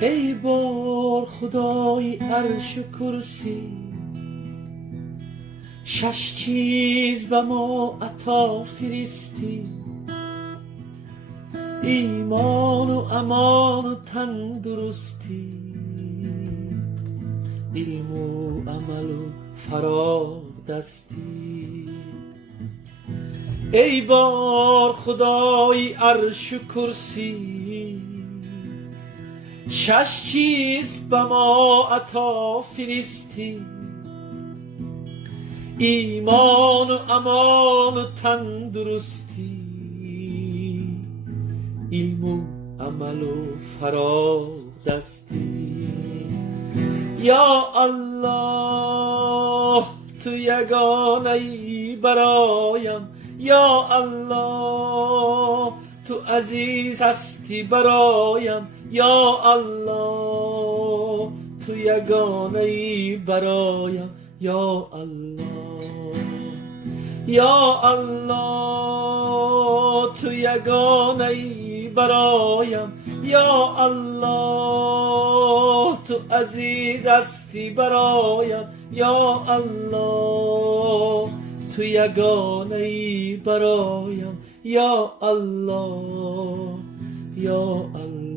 ای بار خدای عرش و کرسی، شش چیز به ما عطا فرستی: ایمان و امان و تندرستی، علم و عمل و فراغ دستی. ای بار خدای عرش و کرسی، شش چیز به ما عطا فرستی: ایمان و امان و تندرستی، علم و عمل و فراغ دستی. یا الله تو یگانه ای برایم، یا الله تو عزیز هستی برایم، یا الله تو یگانه ای برایم، یا الله. یا الله تو یگانه ای برایم، یا الله تو عزیز هستی برایم، یا الله تو یگانه ای برایم، یا الله، یا الله.